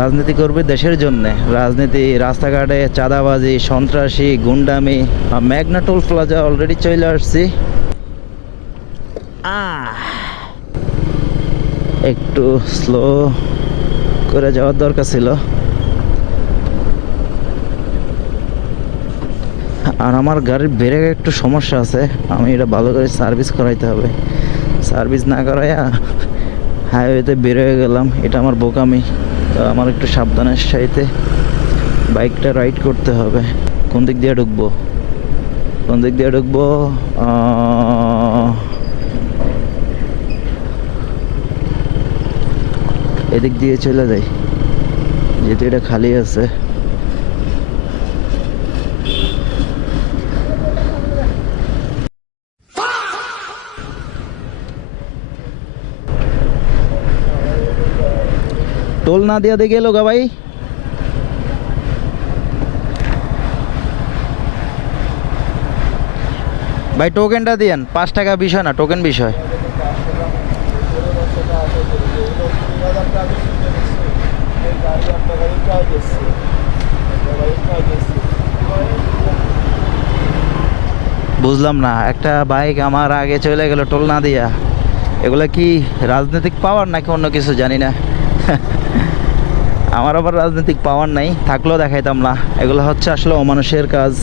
রাজনীতি করবে দেশের জন্য। রাজনীতি, রাস্তাঘাটে চাঁদাবাজি, সন্ত্রাসী, গুন্ডামি। মেঘনা টোল প্লাজা অলরেডি চলে আসছি। একটু স্লো করে যাওয়ার দরকার ছিল। আর আমার গাড়ির ব্রেকে একটু সমস্যা আছে, আমি এটা ভালো করে সার্ভিস করাইতে হবে। সার্ভিস না করাইয়া হাইওয়েতে বের হয়ে গেলাম, এটা আমার বোকামি। তো আমার একটু সাবধানের সাথে বাইকটা রাইড করতে হবে। কোন দিক দিয়ে ঢুকবো, কোন দিক দিয়ে ঢুকবো? এদিক দিয়ে চলে যাই, যেহেতু এটা খালি আছে। টোল না দিয়া দিয়ে গেল গা ভাই। ভাই টোকেনটা দিয়েন, 5 টাকা বিষয় না, টোকেন বিষয়। বুঝলাম না, একটা বাইক আমার আগে চলে গেল টোল না দিয়া। এগুলা কি রাজনৈতিক পাওয়ার নাকি অন্য কিছু জানি না। আমার আবার রাজনৈতিক পাওয়ার নাই, থাকলেও দেখাইতাম না। এগুলো হচ্ছে আসলে অমানুষের কাজ।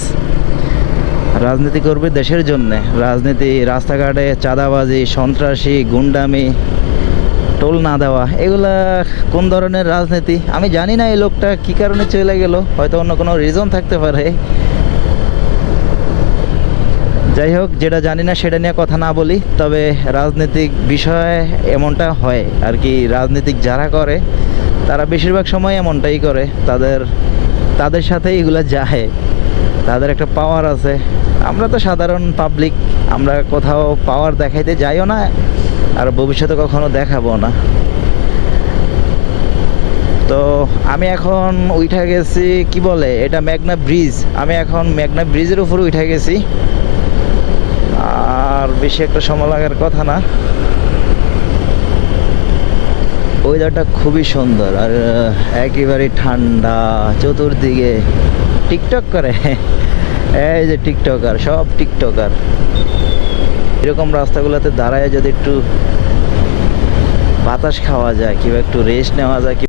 রাজনীতি করবে দেশের জন্য। রাজনীতি, রাস্তাঘাটে চাঁদাবাজি, সন্ত্রাসী, গুন্ডামি, টোল না দেওয়া, এগুলা কোন ধরনের রাজনীতি আমি জানি না। এই লোকটা কি কারণে চলে গেল, হয়তো অন্য কোনো রিজন থাকতে পারে। যাই হোক, যেটা জানি না সেটা নিয়ে কথা না বলি। তবে রাজনৈতিক বিষয়ে এমনটা হয় আর কি। রাজনীতিক যারা করে তারা বেশিরভাগ সময় এমনটাই করে। তাদের সাথে এগুলো যায়, তাদের একটা পাওয়ার আছে। আমরা তো সাধারণ পাবলিক, আমরা কোথাও পাওয়ার দেখাইতে যাইও না, আর ভবিষ্যতে কখনো দেখাবো না। তো আমি এখন উঠে গেছি, কি বলে এটা, মেঘনা ব্রিজ। আমি এখন মেঘনা ব্রিজের উপরে উঠে গেছি। আর বেশি একটা সময় লাগার কথা না। ওয়েদারটা খুবই সুন্দর আর একেবারে ঠান্ডা। চতুর্দিকে টিকটক করে, এই যে টিকটকার, সব টিকটকার। এরকম রাস্তাগুলোতে দাঁড়ায় যদি একটু বাতাস খাওয়া যায়, কিংবা একটু রেস্ট নেওয়া যায়,